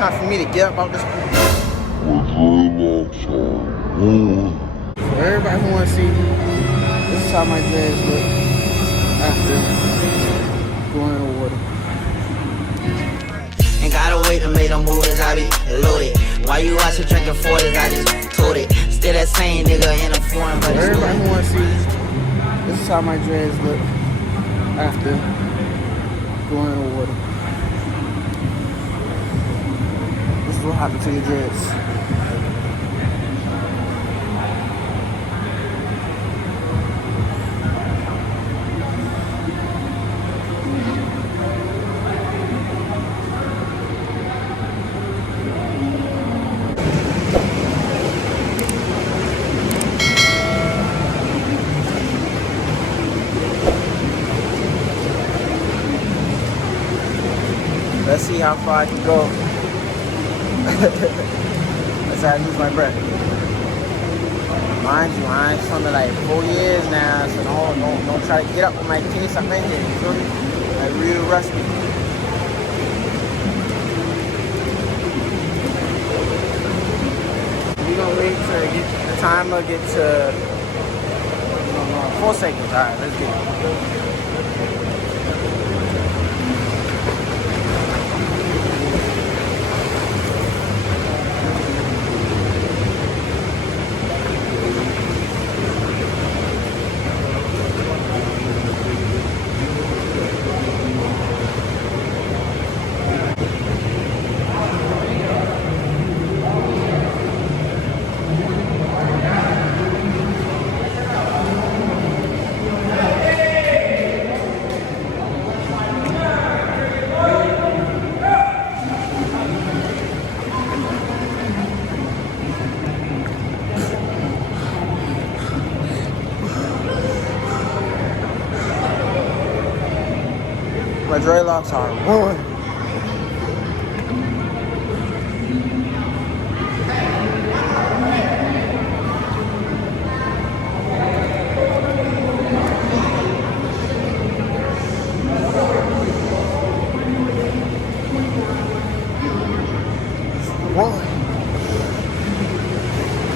time for me to get up out this pool. Dreadlocks are on. For everybody who wants to see, this is how my dreads look after going in the water. Ain't gotta wait to make them moves, I be loaded. Why you out here drinking 40s, I just told it. Still that same nigga in a foreign, but For everybody who wants to see, this is how my dreads look after going in the water. This is what happened to your dreads. Let's see how far I can go. Let's how I lose my breath. Mind you, I ain't swimming like 4 years now, so don't try to get up with my case up in here, you feel me? Like real rusty. We're gonna wait till the timer get to 4 seconds. Alright, let's get it. My dreadlocks are ruined.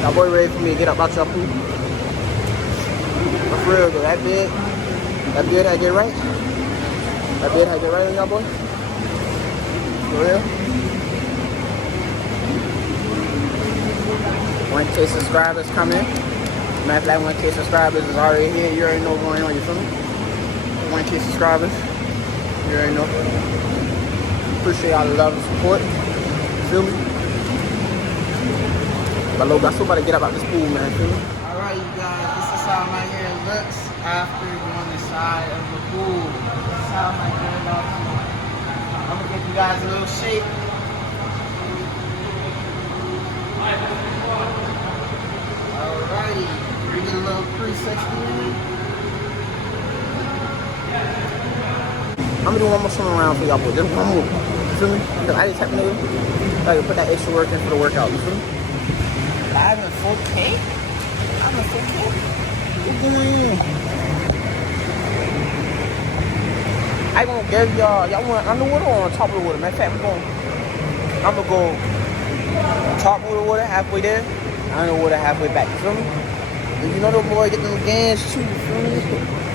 Y'all boy ready for me to get up out your pool? For real though, that bid I get right? That bid I get right on y'all boy? For real? 1K subscribers coming. Matter of fact, 1K subscribers is already here. You already know what's going on, you feel me? 1K subscribers. You already know. Appreciate all the love and support. You feel me? But look, I'm still about to get up out this pool, man. Feel me? Alright, you guys. This is how my hair looks after on the side of the pool. This is how my hair looks. I'm gonna give you guys a little shake. Alrighty. We get a little 360 in. I'm gonna do one more swim around for y'all boys. Just one more. You feel me? Because I just type of nigga. Like, put that extra work in for the workout. You feel me? Live in 4K? I'm in 4K? I gonna give y'all want underwater or on top of the water? Matter of fact, I'm gonna go top of the water halfway there, underwater halfway back, you feel me? And you know the boy get them gains too, you feel me?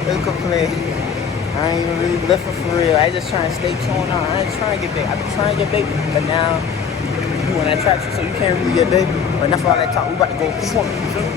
Let's go play. I ain't even really lifting for real. I just trying to stay tuned out. I ain't trying to get big. I've been trying to get big, but now you on that traction, so you can't really get big. But enough of all that talk. We about to go swimming. You feel me?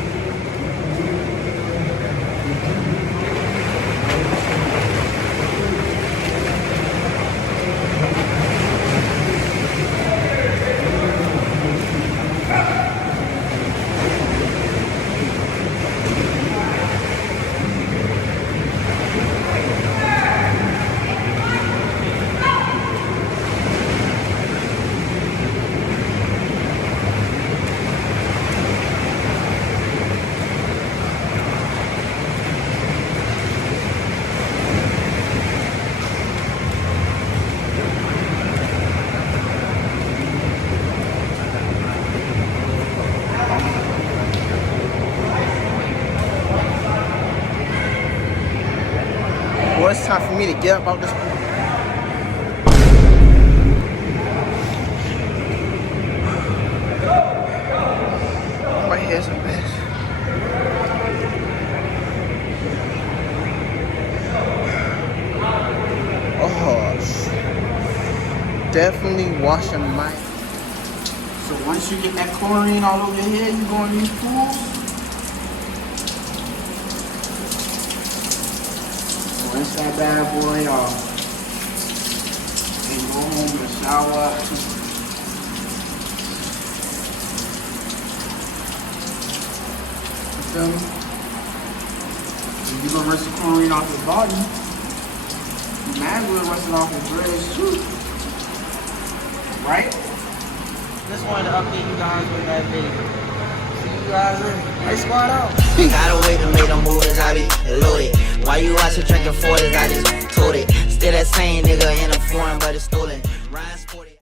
Well, it's time for me to get up out this pool. definitely wash your mind. So once you get that chlorine all over your head, you go in these pools. Rinse that bad boy off. And go home and shower. You feel me? If you're gonna rinse the chlorine off your body, you might as well rinse it off your dreads too. Right? Just wanted to update you guys with that video. See you guys later. Hey, squad out. Gotta wait to make them moves, I be loaded. Why you watching drinking 40s? I just told it. Still that same nigga in a foreign, but it's stolen. Ryan sporty.